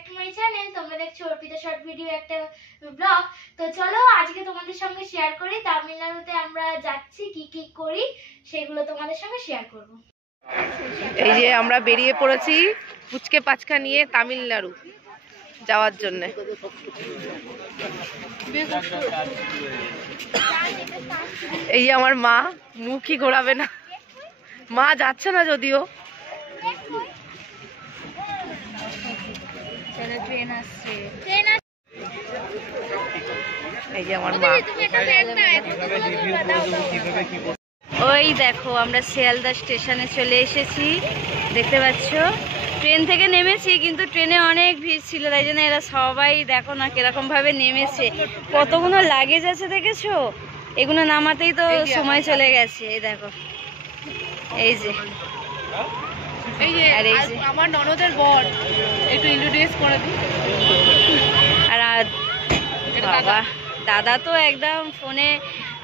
Back to my channel. তোমরা দেখছো Arpita short video একটা ব্লগ। তো চলো আজকে তোমাদের সঙ্গে শেয়ার করি তামিলনাড়ুতে আমরা যাচ্ছি, কি কি করি সেগুলো তোমাদের সঙ্গে শেয়ার করব। এই যে আমরা বেরিয়ে পড়েছি পুচকে পাচকা নিয়ে তামিলনাড়ু যাওয়ার জন্য। এই যে আমার মা, মুখই ঘোরাবে না, মা যাচ্ছে না যদিও। এই যে আমার মা। ওই দেখো আমরা শিয়ালদা স্টেশনে চলে এসেছি, দেখতে পাচ্ছ। ট্রেন থেকে নেমেছি কিন্তু ট্রেনে অনেক ভিড় ছিল, তাই জন্য এরা সবাই দেখো না কিরকম ভাবে নেমেছে। কতগুলো লাগেজ আছে দেখেছো, এগুলো নামাতেই তো সময় চলে গেছে। এই দেখো, এই যে আমার ননদের বর, একটু ইন্ট্রোডিউস করে দিই। আর বাবা দাদা তো একদম ফোনে,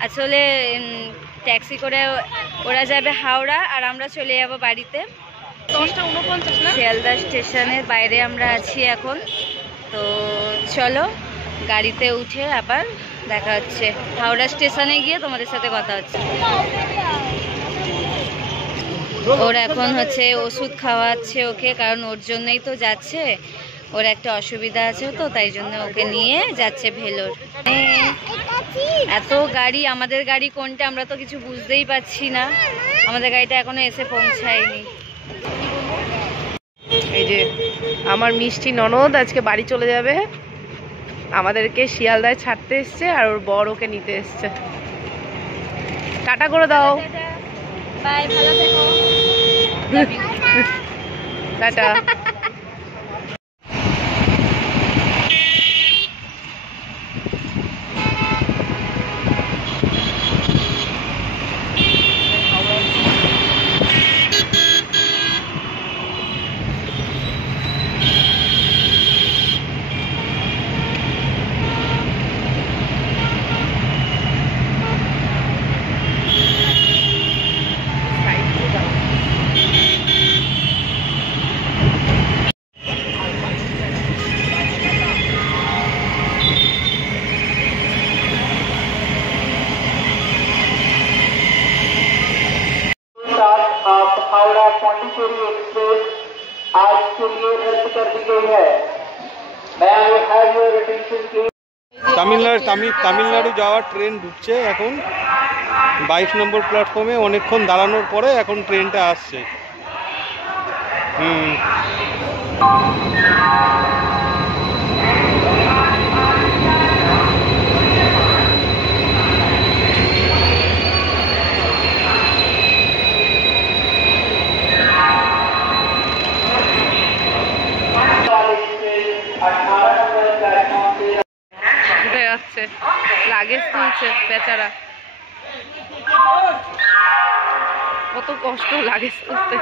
আসলে ট্যাক্সি করে ওরা যাবে হাওড়া আর আমরা চলে যাব বাড়িতে। 10:49 না? শিয়ালদা স্টেশনের বাইরে আমরা আছি এখন। তো চলো গাড়িতে উঠে আবার দেখা হচ্ছে হাওড়া স্টেশনে গিয়ে, তোমাদের সাথে কথা হচ্ছে। ওর এখন হচ্ছে ওষুধ খাওয়াচ্ছে ওকে, কারণ ওর জন্যই তো যাচ্ছে, ওর একটা অসুবিধা আছে তো তাই জন্য ওকে নিয়ে যাচ্ছে ভেলোর। এত গাড়ি, আমাদের গাড়ি কোনটা আমরা তো কিছু বুঝতেই পারছি না, আমাদের গাড়িটা এখনো এসে পৌঁছায়নি। এই যে আমার মিষ্টি ননদ আজকে বাড়ি চলে যাবে, আমাদেরকে শিয়ালদায় ছাড়তে এসছে আর ওর বর ওকে নিতে এসছে। টাটা করে দাও। বাই, ভালো থেকো। টাটা। हावड़ा पौंडीचेरी एक्सप्रेस आज के लिए रद्द कर दी गई है। May I have your attention please? Tamil Nadu যাওয়ার ট্রেন ঢুকছে এখন 22 নম্বর প্ল্যাটফর্মে। অনেকক্ষণ দাঁড়ানোর পরে এখন ট্রেনটা আসছে। লাগেজ তুলছে বেচারা, কত কষ্ট লাগেজ তুলতে।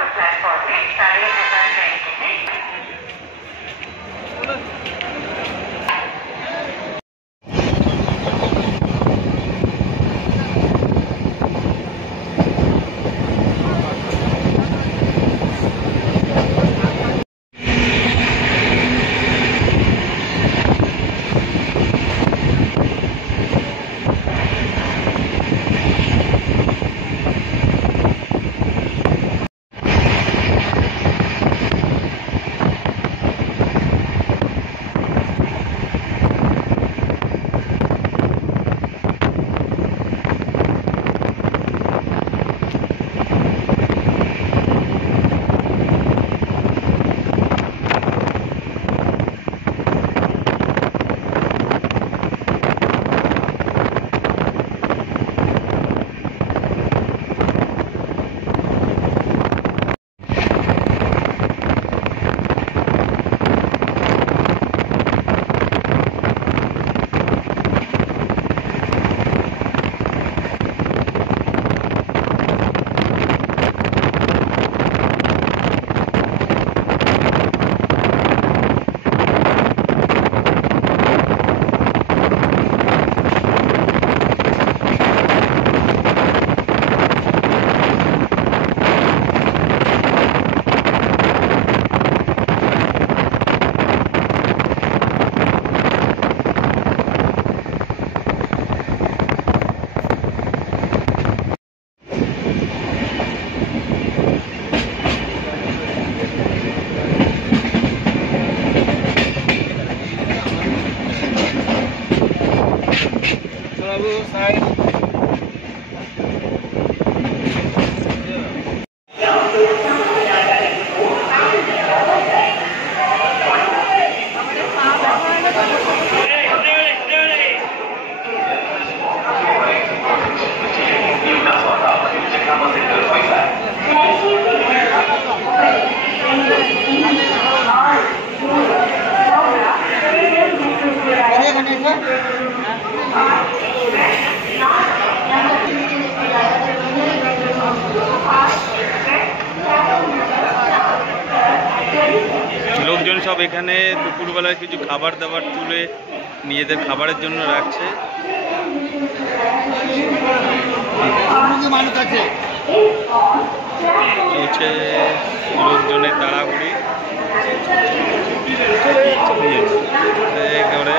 লোকজন সব এখানে দুপুরবেলায় কিছু খাবার দাবার তুলে নিজেদের খাবারের জন্য রাখছে। চলছে লোকজনের তাড়াহুড়ি করে।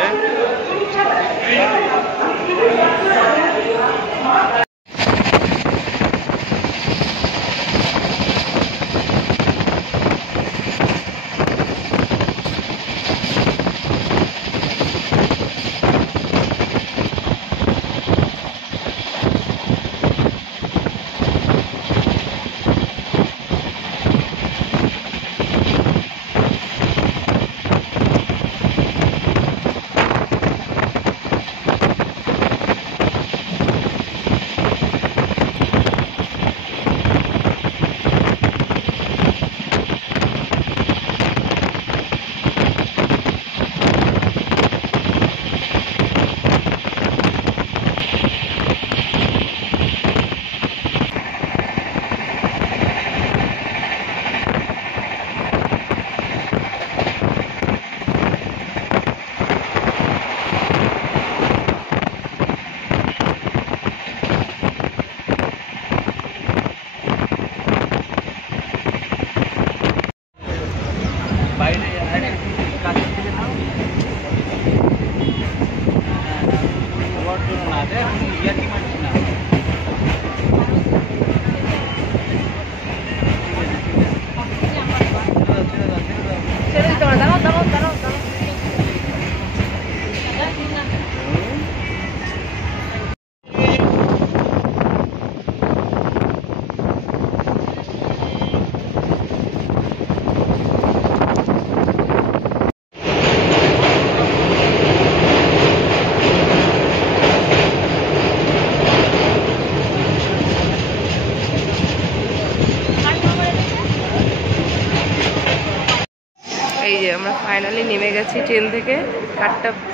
এই যে আমরা ফাইনালি নেমে গেছি ট্রেন থেকে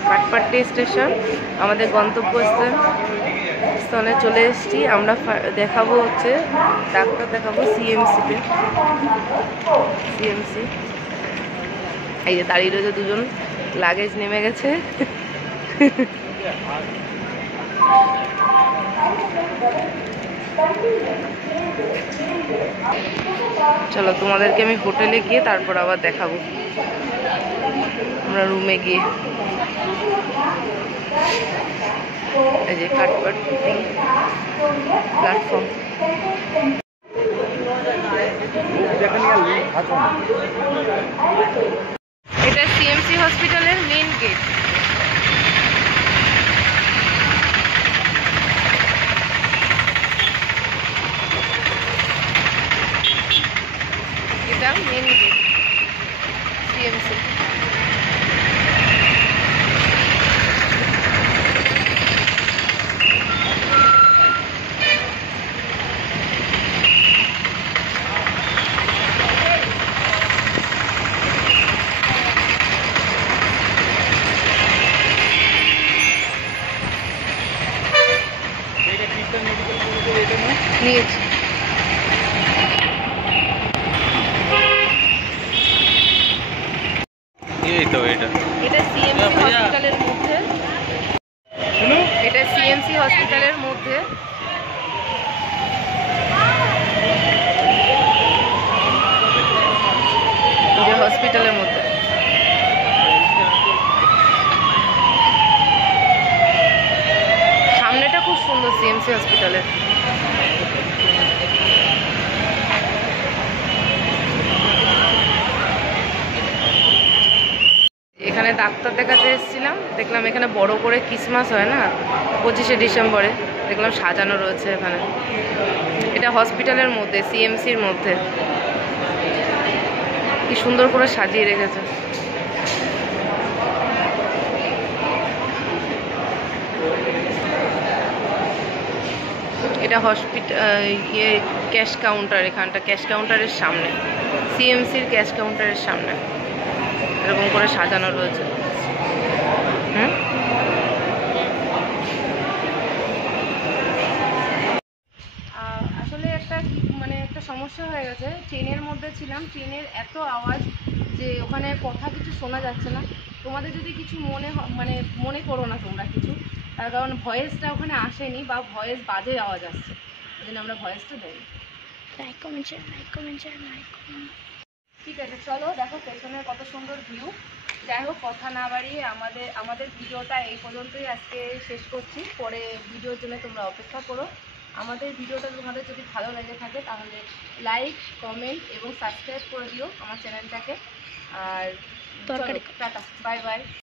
কাটপাট্টি স্টেশন, আমাদের গন্তব্যস্থলে চলে এসেছি। আমরা দেখাবো হচ্ছে ডাক্তার দেখাবো সিএমসিতে। সিএমসি এই যে দাঁড়িয়ে রয়েছে দুজন, লাগেজ নেমে গেছে। চলো তোমাদেরকে আমি হোটেলে গিয়ে তারপর আবার দেখাবো, আমরা রুমে গিয়ে। এই যে কাটপাট্টি প্ল্যাটফর্ম। এটা সিএমসি হসপিটালের মেইন গেট। এটা মেইন গেট সিএমসি। নিয়েছি এই তো এটা সিএমসি হসপিটালের মধ্যে, এটা সিএমসি হসপিটালের মধ্যে। যে হসপিটালের মধ্যে সামনেটা খুব সুন্দর সিএমসি হসপিটালের। এখানে ডাক্তার দেখাতে এসেছিলাম, দেখলাম এখানে বড় করে ক্রিসমাস হয় না 25শে ডিসেম্বরে, দেখলাম সাজানো রয়েছে এখানে। এটা হসপিটালের মধ্যে সিএমসির মধ্যে, কি সুন্দর করে সাজিয়ে রেখেছে। এটা ক্যাশ কাউন্টার, এখানটা ক্যাশ কাউন্টারের সামনে, সিএমসির ক্যাশ কাউন্টারের সামনে এরকম করে সাজানো রয়েছে। আসলে একটা সমস্যা হয়ে গেছে, ট্রেনের মধ্যে ছিলাম, ট্রেনের এত আওয়াজ যে ওখানে কথা কিছু শোনা যাচ্ছে না। তোমাদের যদি কিছু মনে করো না তোমরা কিছু, তার কারণ ভয়েসটা ওখানে আসেনি বা ভয়েস বাজে আওয়াজ আসছে, ওই জন্য আমরা ভয়েসটা দেইনি। Like comment share, like comment share, like comment. ঠিক আছে, চলো দেখো পেছনের কত সুন্দর ভিউ। যাই হোক, কথা না বাড়িয়ে আমাদের ভিডিওটা এই পর্যন্তই আজকে শেষ করছি। পরে ভিডিওর জন্য তোমরা অপেক্ষা করো। আমাদের ভিডিওটা তোমাদের যদি ভালো লেগে থাকে তাহলে লাইক, কমেন্ট এবং সাবস্ক্রাইব করে দিও আমার চ্যানেলটাকে। আর তরকারি টাটা, বাই বাই।